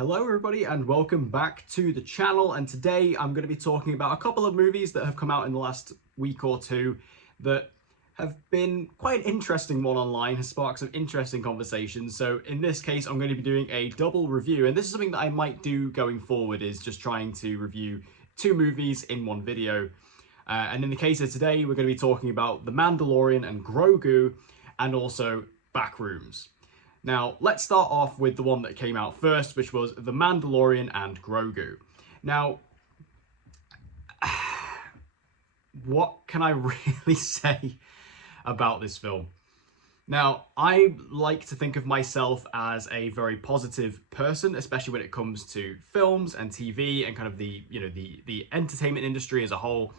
Hello everybody and welcome back to the channel, and today I'm going to be talking about a couple of movies that have come out in the last week or two that have been quite an interesting one online, has sparked some interesting conversations. So in this case I'm going to be doing a double review, and this is something that I might do going forward, is just trying to review two movies in one video. And in the case of today we're going to be talking about The Mandalorian and Grogu and also Backrooms. Now, let's start off with the one that came out first, which was The Mandalorian and Grogu. Now, what can I really say about this film? Now, I like to think of myself as a very positive person, especially when it comes to films and TV and kind of the entertainment industry as a whole.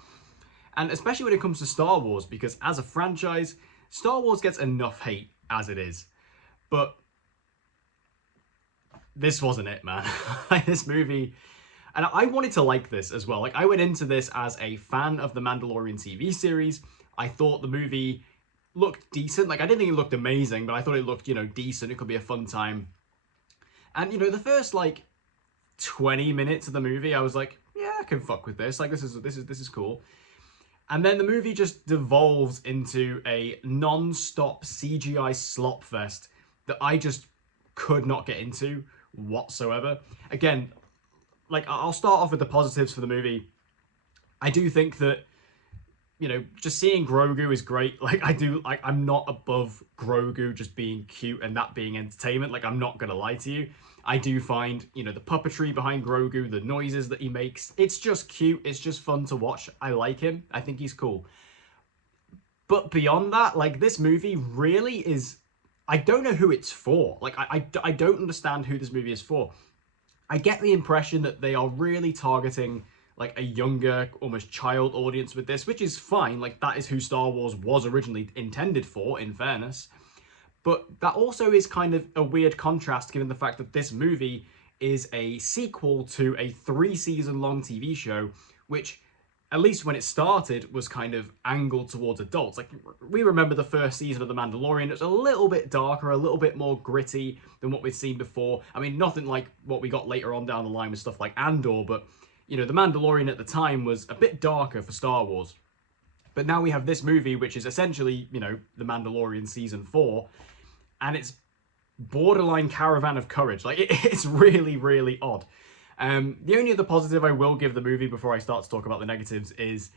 And especially when it comes to Star Wars, because as a franchise, Star Wars gets enough hate as it is. But this wasn't it, man. This movie, and I wanted to like this as well. Like, I went into this as a fan of the Mandalorian TV series. I thought the movie looked decent. Like, I didn't think it looked amazing, but I thought it looked, decent. It could be a fun time. And, the first, 20 minutes of the movie, I was like, yeah, I can fuck with this. Like, this is cool. And then the movie just devolves into a non-stop CGI slop fest that I just could not get into whatsoever. Again, I'll start off with the positives for the movie. I do think that, just seeing Grogu is great. I'm not above Grogu just being cute and that being entertainment. I'm not gonna lie to you. I do find, the puppetry behind Grogu, the noises that he makes, it's just cute. It's just fun to watch. I like him. I think he's cool. But beyond that, this movie really is, I don't know who it's for. I don't understand who this movie is for. I get the impression that they are really targeting a younger, almost child audience with this, which is fine. That is who Star Wars was originally intended for, in fairness. But that also is kind of a weird contrast, given the fact that this movie is a sequel to a 3-season-long TV show, which, at least when it started, was kind of angled towards adults. We remember the first season of The Mandalorian. It was a little bit darker, a little bit more gritty than what we'd seen before. I mean, nothing like what we got later on down the line with stuff like Andor, but, The Mandalorian at the time was a bit darker for Star Wars. But now we have this movie, which is essentially, The Mandalorian Season 4, and it's borderline Caravan of Courage. It's really, really odd. The only other positive I will give the movie before I start to talk about the negatives is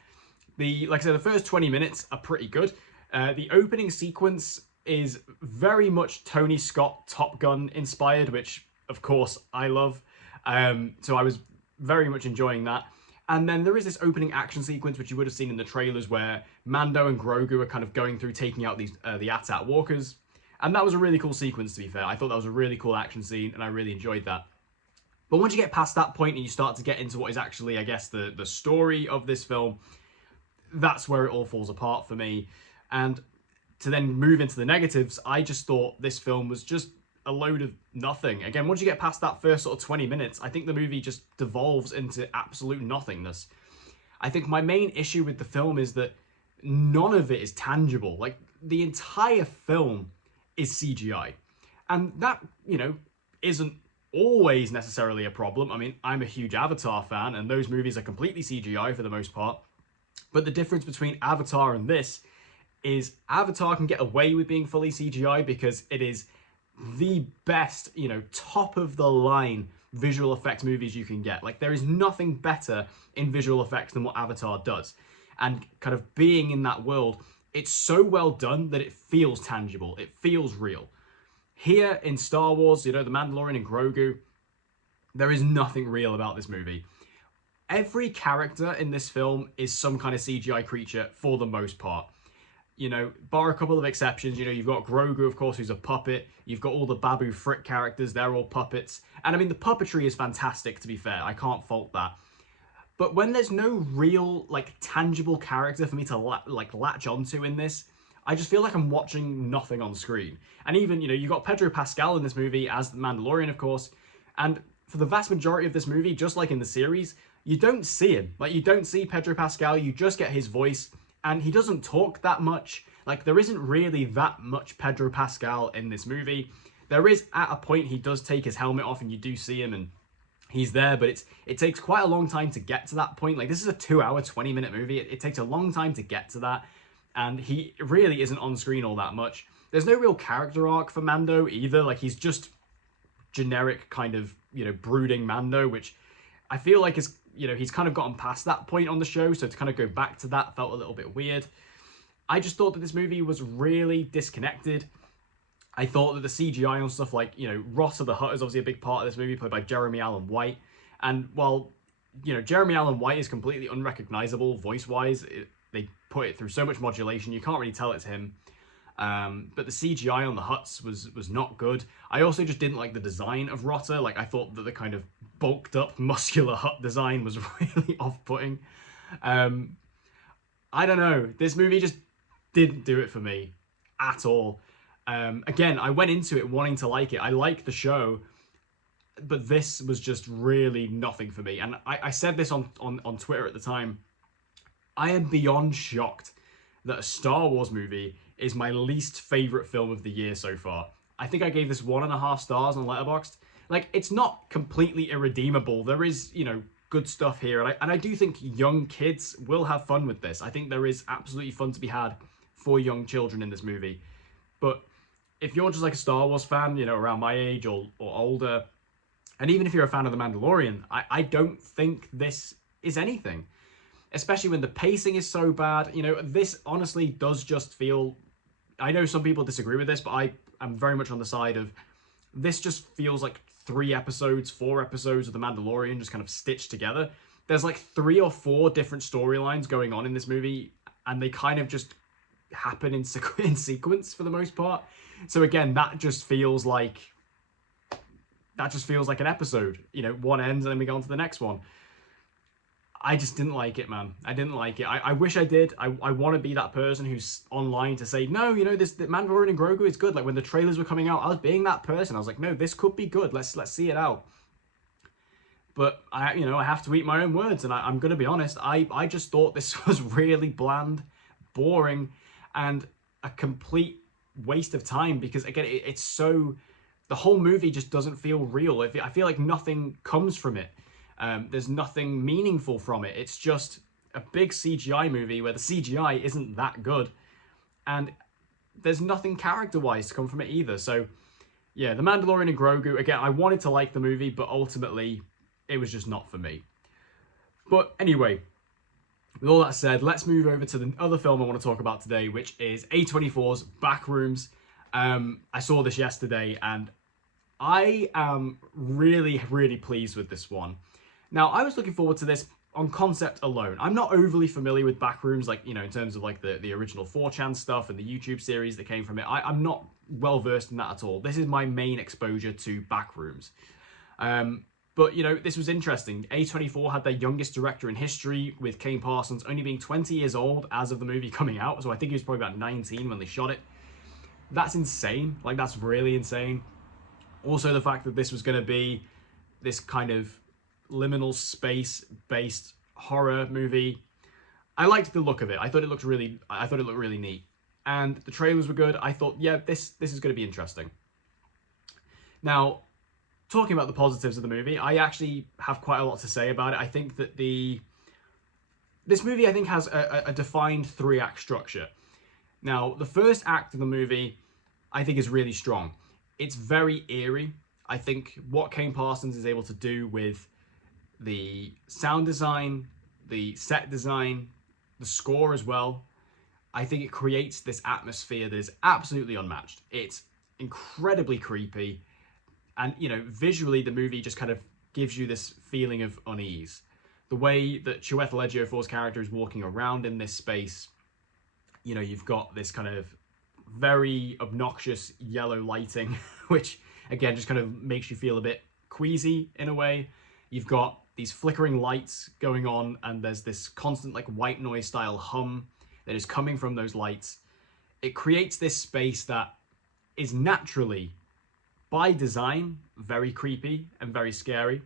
like I said, the first 20 minutes are pretty good. The opening sequence is very much Tony Scott Top Gun inspired, which of course I love. So I was very much enjoying that. And then there is this opening action sequence, which you would have seen in the trailers, where Mando and Grogu are kind of going through taking out these the AT-AT walkers. And that was a really cool sequence, to be fair. I thought that was a really cool action scene, and I really enjoyed that. But once you get past that point and you start to get into what is actually, I guess, the story of this film, that's where it all falls apart for me. And to then move into the negatives, I just thought this film was just a load of nothing. Again, once you get past that first sort of 20 minutes, I think the movie just devolves into absolute nothingness. I think my main issue with the film is that none of it is tangible. The entire film is CGI. And that, isn't always necessarily a problem. I mean, I'm a huge Avatar fan, and those movies are completely CGI for the most part. But the difference between Avatar and this is Avatar can get away with being fully CGI because it is the best, top of the line visual effects movies you can get. There is nothing better in visual effects than what Avatar does. And kind of being in that world, it's so well done that it feels tangible. It feels real. Here in Star Wars, The Mandalorian and Grogu, there is nothing real about this movie. Every character in this film is some kind of CGI creature for the most part. Bar a couple of exceptions. You've got Grogu, of course, who's a puppet. You've got all the Babu Frick characters. They're all puppets. And I mean, the puppetry is fantastic, to be fair. I can't fault that. But when there's no real, tangible character for me to, latch onto in this, I just feel like I'm watching nothing on screen. And even, you got Pedro Pascal in this movie as the Mandalorian, of course. And for the vast majority of this movie, just like in the series, you don't see him. You don't see Pedro Pascal, you just get his voice. And he doesn't talk that much. There isn't really that much Pedro Pascal in this movie. There is, at a point, he does take his helmet off and you do see him and he's there, but it takes quite a long time to get to that point. Like, this is a 2-hour, 20-minute movie. It takes a long time to get to that, and he really isn't on screen all that much. There's no real character arc for Mando either. Like, he's just generic kind of, brooding Mando, which I feel like is, he's kind of gotten past that point on the show, so to kind of go back to that felt a little bit weird. I just thought that this movie was really disconnected. I thought that the CGI and stuff, like, Rotta the Hutt is obviously a big part of this movie, played by Jeremy Allen White. And while, Jeremy Allen White is completely unrecognizable voice-wise, they put it through so much modulation, you can't really tell it's him. But the CGI on the Hutts was not good. I also just didn't like the design of Rotta. Like, I thought that the kind of bulked up, muscular Hutt design was really off-putting. I don't know. This movie just didn't do it for me at all. Again, I went into it wanting to like it. I like the show, but this was just really nothing for me. And I said this on Twitter at the time. I am beyond shocked that a Star Wars movie is my least favorite film of the year so far. I think I gave this 1.5 stars on Letterboxd. Like, it's not completely irredeemable. There is, good stuff here. And I do think young kids will have fun with this. I think there is absolutely fun to be had for young children in this movie. But if you're just like a Star Wars fan, around my age or older, and even if you're a fan of The Mandalorian, I don't think this is anything. Especially when the pacing is so bad. This honestly does just feel... I know some people disagree with this, but I am very much on the side of... This just feels like 4 episodes of The Mandalorian just kind of stitched together. There's like 3 or 4 different storylines going on in this movie, and they kind of just happen in sequence for the most part. So again, that just feels like an episode. One ends and then we go on to the next one. I just didn't like it, man. I didn't like it. I wish I did. I want to be that person who's online to say, no, the Mandalorian and Grogu is good. Like, when the trailers were coming out, I was being that person. I was like, no, this could be good. Let's see it out. But I have to eat my own words, and I'm going to be honest. I just thought this was really bland, boring, and a complete waste of time, because again, it's so... The whole movie just doesn't feel real. I feel like nothing comes from it. There's nothing meaningful from it. It's just a big CGI movie where the CGI isn't that good, and there's nothing character-wise to come from it either. So yeah, The Mandalorian and Grogu, again, I wanted to like the movie, but ultimately it was just not for me. But anyway, with all that said, let's move over to the other film I want to talk about today, which is A24's Backrooms. I saw this yesterday, and I am really, really pleased with this one. Now, I was looking forward to this on concept alone. I'm not overly familiar with Backrooms, like, in terms of like the original 4chan stuff and the YouTube series that came from it. I'm not well versed in that at all. This is my main exposure to Backrooms. But, this was interesting. A24 had their youngest director in history, with Kane Parsons only being 20 years old as of the movie coming out. So I think he was probably about 19 when they shot it. That's insane. Like, that's really insane. Also, the fact that this was going to be this kind of liminal space-based horror movie. I liked the look of it. I thought it looked really neat. And the trailers were good. I thought, yeah, this is going to be interesting. Now, talking about the positives of the movie, I actually have quite a lot to say about it. I think that this movie, I think, has a defined 3-act structure. Now, the first act of the movie, I think, is really strong. It's very eerie. I think what Kane Parsons is able to do with the sound design, the set design, the score as well, I think it creates this atmosphere that is absolutely unmatched. It's incredibly creepy. And, visually, the movie just kind of gives you this feeling of unease. The way that Chiwetel Ejiofor's character is walking around in this space, you've got this kind of very obnoxious yellow lighting, which, again, just kind of makes you feel a bit queasy in a way. You've got these flickering lights going on, and there's this constant, like, white noise style hum that is coming from those lights. It creates this space that is naturally, by design, very creepy and very scary.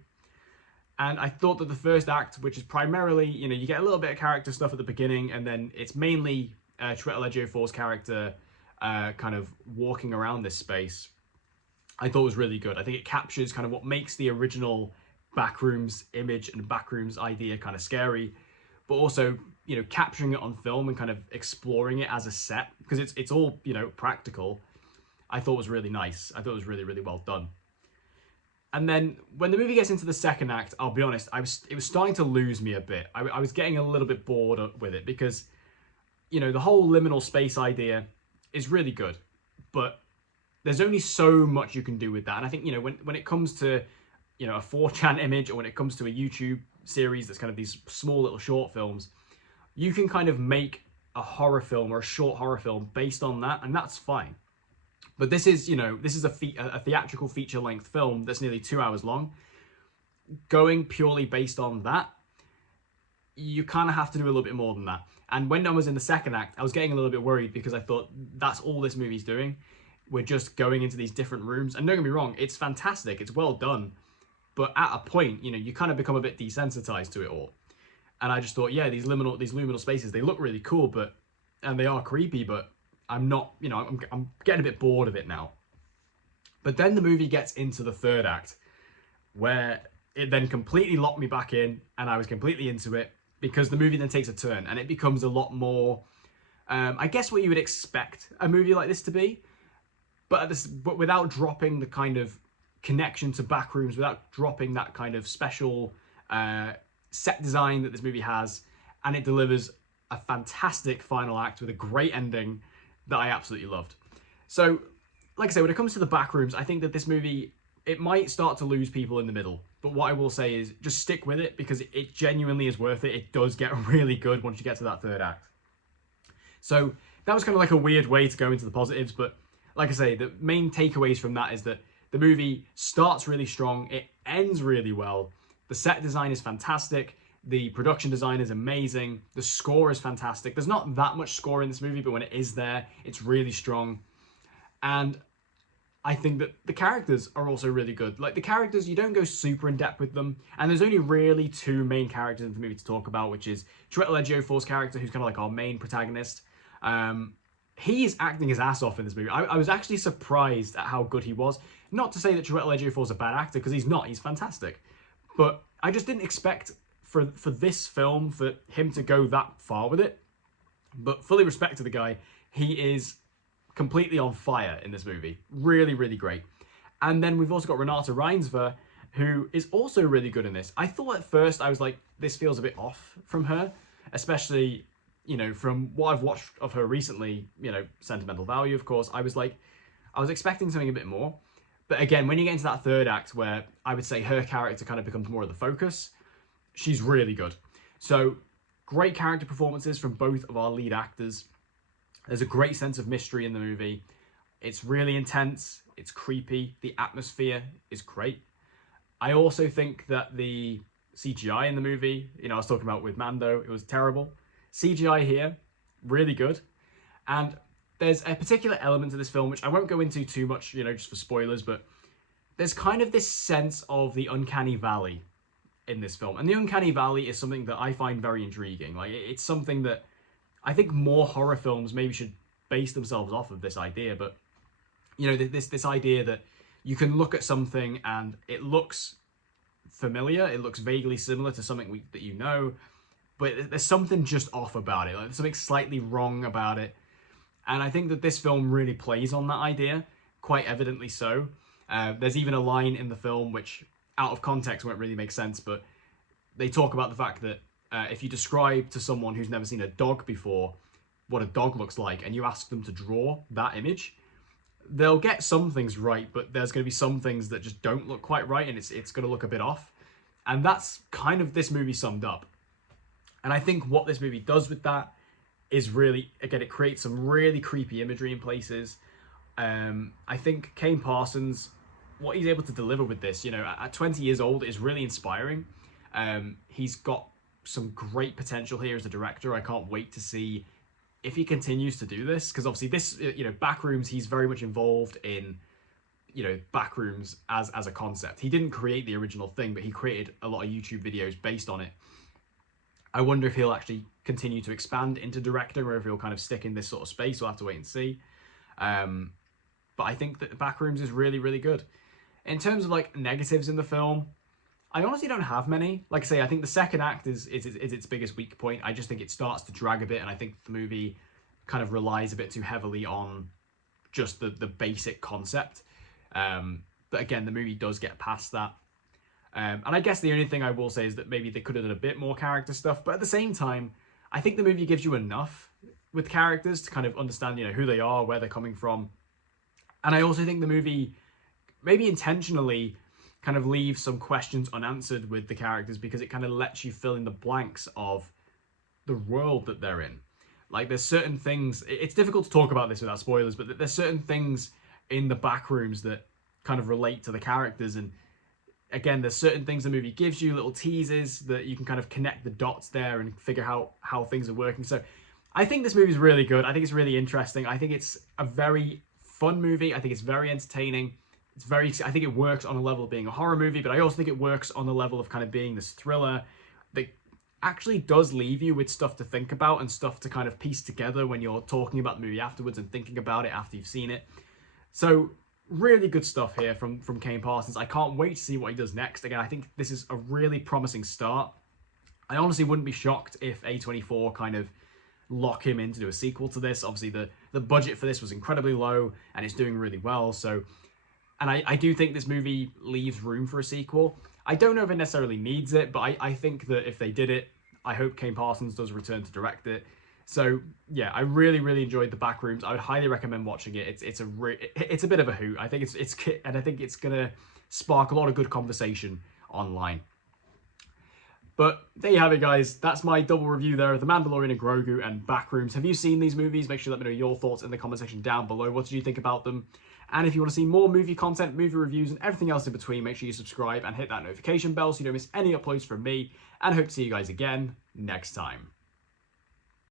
And I thought that the first act, which is primarily, you get a little bit of character stuff at the beginning, and then it's mainly Chiwetel Ejiofor's character kind of walking around this space. I thought was really good. I think it captures kind of what makes the original Backrooms image and Backrooms idea kind of scary, but also, you know, capturing it on film and kind of exploring it as a set, because it's all, you know, practical. I thought was really nice. I thought it was really, really well done. And then when the movie gets into the second act, I'll be honest, it was starting to lose me a bit. I was getting a little bit bored with it because, you know, the whole liminal space idea is really good, but there's only so much you can do with that. And I think, you know, when it comes to, you know, a 4chan image, or when it comes to a YouTube series that's kind of these small little short films, you can kind of make a horror film or a short horror film based on that, and that's fine. But this is, you know, this is a theatrical feature-length film that's nearly 2 hours long. Going purely based on that, you kind of have to do a little bit more than that. And when I was in the second act, I was getting a little bit worried because I thought that's all this movie's doing. We're just going into these different rooms. And don't get me wrong, it's fantastic. It's well done. But at a point, you know, you kind of become a bit desensitized to it all. And I just thought, yeah, these luminal spaces, they look really cool, and they are creepy, but I'm not, you know, I'm getting a bit bored of it now. But then the movie gets into the third act, where it then completely locked me back in, and I was completely into it, because the movie then takes a turn, and it becomes a lot more, I guess what you would expect a movie like this to be, but without dropping the kind of connection to Backrooms, without dropping that kind of special set design that this movie has, and it delivers a fantastic final act with a great ending that I absolutely loved. So, like I say, when it comes to the Backrooms, I think that this movie, it might start to lose people in the middle, but what I will say is just stick with it, because it genuinely is worth it. It does get really good once you get to that third act. So that was kind of like a weird way to go into the positives, but like I say, the main takeaways from that is that the movie starts really strong, it ends really well, the set design is fantastic, the production design is amazing, the score is fantastic. There's not that much score in this movie, but when it is there, it's really strong. And I think that the characters are also really good. Like, the characters, you don't go super in depth with them, and there's only really two main characters in the movie to talk about, which is Chiwetel Ejiofor's character, who's kind of like our main protagonist. He is acting his ass off in this movie. I was actually surprised at how good he was. Not to say that Chiwetel Ejiofor's a bad actor, because he's not. He's fantastic. But I just didn't expect for this film for him to go that far with it. But fully respect to the guy. He is completely on fire in this movie. Really, really great. And then we've also got Renata Reinsver, who is also really good in this. I thought at first, I was like, this feels a bit off from her, especially, you know, from what I've watched of her recently, you know, Sentimental Value, of course. I was expecting something a bit more. But again, when you get into that third act, where I would say her character kind of becomes more of the focus, she's really good. So, great character performances from both of our lead actors. There's a great sense of mystery in the movie. It's really intense. It's creepy. The atmosphere is great. I also think that the CGI in the movie, you know, I was talking about with Mando, it was terrible. CGI here, really good. And there's a particular element to this film, which I won't go into too much, you know, just for spoilers, but there's kind of this sense of the uncanny valley in this film. And the uncanny valley is something that I find very intriguing. Like, it's something that I think more horror films maybe should base themselves off of this idea. But, you know, this idea that you can look at something and it looks familiar, it looks vaguely similar to something that you know, but there's something just off about it. Like, there's something slightly wrong about it. And I think that this film really plays on that idea, quite evidently so. There's even a line in the film which, out of context, won't really make sense, but they talk about the fact that if you describe to someone who's never seen a dog before what a dog looks like, and you ask them to draw that image, they'll get some things right, but there's going to be some things that just don't look quite right, and it's going to look a bit off. And that's kind of this movie summed up. And I think what this movie does with that is really, again, it creates some really creepy imagery in places. I think Kane Parsons, what he's able to deliver with this, you know, at 20 years old, is really inspiring. He's got some great potential here as a director. I can't wait to see if he continues to do this, because obviously this, you know, Backrooms, he's very much involved in, you know, Backrooms as a concept. He didn't create the original thing, but he created a lot of YouTube videos based on it. I wonder if he'll actually continue to expand into directing, or if he'll kind of stick in this sort of space. We'll have to wait and see. but I think that Backrooms is really, really good. In terms of like negatives in the film, I honestly don't have many. Like I say, I think the second act is its biggest weak point. I just think it starts to drag a bit, and I think the movie kind of relies a bit too heavily on just the basic concept. But again, the movie does get past that. And I guess the only thing I will say is that maybe they could have done a bit more character stuff. But at the same time, I think the movie gives you enough with characters to kind of understand, who they are, where they're coming from. And I also think the movie maybe intentionally kind of leaves some questions unanswered with the characters, because it kind of lets you fill in the blanks of the world that they're in. Like, there's certain things, it's difficult to talk about this without spoilers, but there's certain things in the Backrooms that kind of relate to the characters. And again, there's certain things the movie gives you, little teases that you can kind of connect the dots there and figure out how things are working. So I think this movie is really good. I think it's really interesting. I think it's a very fun movie. I think it's very entertaining. I think it works on a level of being a horror movie, but I also think it works on the level of kind of being this thriller that actually does leave you with stuff to think about and stuff to kind of piece together when you're talking about the movie afterwards and thinking about it after you've seen it. So really good stuff here from Kane Parsons. I can't wait to see what he does next. Again, I think this is a really promising start. I honestly wouldn't be shocked if A24 kind of lock him in to do a sequel to this. Obviously, the budget for this was incredibly low, and it's doing really well. So, and I do think this movie leaves room for a sequel. I don't know if it necessarily needs it, but I think that if they did it, I hope Kane Parsons does return to direct it. So yeah, I really, really enjoyed the Backrooms. I would highly recommend watching it. It's a bit of a hoot. I think it's gonna spark a lot of good conversation online. But there you have it, guys. That's my double review there of The Mandalorian and Grogu and Backrooms. Have you seen these movies? Make sure to let me know your thoughts in the comment section down below. What did you think about them? And if you want to see more movie content, movie reviews, and everything else in between, make sure you subscribe and hit that notification bell so you don't miss any uploads from me. And I hope to see you guys again next time.